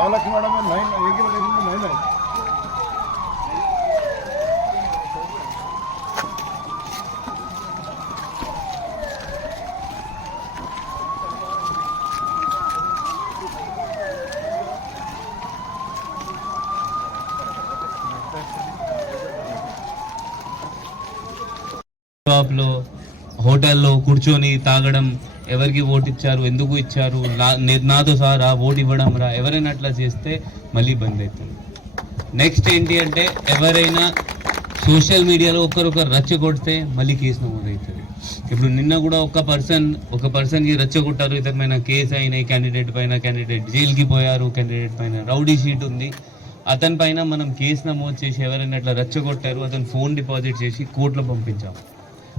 Mahalakshmi madam में 9 एक ही location में 9 है। షాప్లో హోటల్లో కూర్చొని తాగడం, ఎవరికి ఓటు ఇచ్చారు, ఎందుకు ఇచ్చారు, నాతో సారా ఓటు ఇవ్వడం రా, ఎవరైనా అట్లా చేస్తే మళ్ళీ బంద్ అవుతుంది. నెక్స్ట్ ఏంటి అంటే ఎవరైనా సోషల్ మీడియాలో ఒకరొకరు రచ్చగొడితే మళ్ళీ కేసు నమోదవుతుంది. ఇప్పుడు నిన్న కూడా ఒక పర్సన్కి రచ్చగొట్టారు, ఇతని పైన కేసు అయినాయి, క్యాండిడేట్ జైలుకి పోయారు, క్యాండిడేట్ పైన రౌడీ షీట్ ఉంది. అతని పైన మనం కేసు నమోదు చేసి ఎవరైనా అట్లా రచ్చగొట్టారు అతను ఫోన్ డిపాజిట్ చేసి కోర్టులో పంపించాము.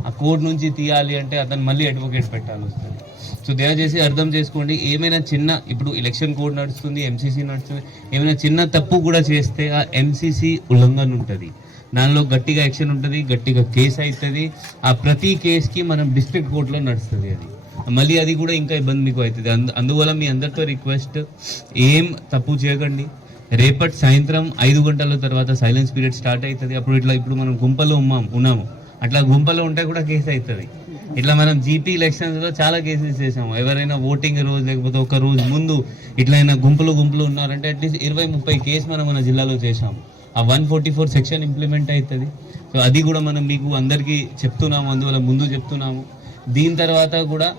ఆ కోర్టు నుంచి తీయాలి అంటే అతను మళ్ళీ అడ్వకేట్ పెట్టాలి వస్తుంది. సో దయచేసి అర్థం చేసుకోండి, ఏమైనా చిన్న ఇప్పుడు ఎలక్షన్ కోడ్ నడుస్తుంది, ఎంసీసీ నడుస్తుంది, ఏమైనా చిన్న తప్పు కూడా చేస్తే ఆ ఎంసీసీ ఉల్లంఘన ఉంటుంది, దానిలో గట్టిగా యాక్షన్ ఉంటుంది, గట్టిగా కేసు అవుతుంది. ఆ ప్రతి కేసుకి మనం డిస్ట్రిక్ట్ కోర్టులో నడుస్తుంది, అది మళ్ళీ అది కూడా ఇంకా ఇబ్బంది మీకు అవుతుంది. అందువల్ల మీ అందరితో రిక్వెస్ట్, ఏం తప్పు చేయకండి. రేపటి సాయంత్రం 5 గంటల తర్వాత సైలెన్స్ పీరియడ్ స్టార్ట్ అవుతుంది. ఇప్పుడు మనం గుంపలో ఉన్నాము, అట్లా గుంపలో ఉంటే కూడా కేసు అవుతుంది. ఇట్లా మనం జీపీ ఎలక్షన్స్లో చాలా కేసెస్ చేసాము. ఎవరైనా ఓటింగ్ రోజు లేకపోతే ఒక రోజు ముందు ఇట్లయినా గుంపులు ఉన్నారంటే అట్లీస్ట్ 20-30 కేసు మనం మన జిల్లాలో చేసాము. ఆ 144 సెక్షన్ ఇంప్లిమెంట్ అవుతుంది. సో అది కూడా మనం మీకు అందరికీ చెప్తున్నాము, అందువల్ల ముందు చెప్తున్నాము. దీని తర్వాత కూడా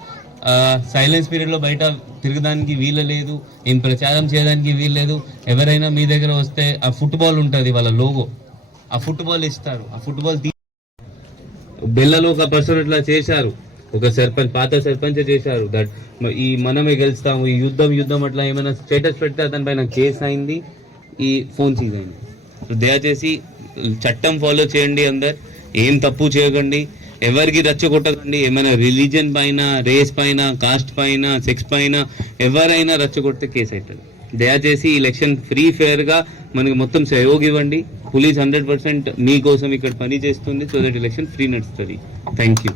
సైలెన్స్ పీరియడ్లో బయట తిరగడానికి వీలు లేదు, ఏం ప్రచారం చేయడానికి వీలు లేదు. ఎవరైనా మీ దగ్గర వస్తే ఆ ఫుట్బాల్ ఉంటుంది, వాళ్ళ లోగో, ఆ ఫుట్బాల్ ఇస్తారు. ఆ ఫుట్బాల్ బెల్లలో ఒక పర్సన్ ఇట్లా చేశారు, ఒక పాత సర్పంచ్ చేశారు, దట్ ఈ మనమే గెలుస్తాము, ఈ యుద్ధం అట్లా ఏమైనా స్టేటస్ పెడితే అతని పైన కేసు అయింది, ఈ ఫోన్ సీజ్ అయింది. సో దయచేసి చట్టం ఫాలో చేయండి, అందరు ఏం తప్పు చేయకండి, ఎవరికి రచ్చగొట్టకండి. ఏమైనా రిలీజన్ పైన, రేస్ పైన, కాస్ట్ పైన, సెక్స్ పైన ఎవరైనా రచ్చగొడితే కేసు అవుతుంది. దయచేసి ఎలక్షన్ ఫ్రీ ఫేర్గా మనకి మొత్తం సహయోగం ఇవ్వండి. పోలీస్ 100% మీకోసం ఇక్కడ పని చేస్తుంది, సో దట్ ఎలక్షన్ ఫ్రీ నడుస్తుంది. Thank you.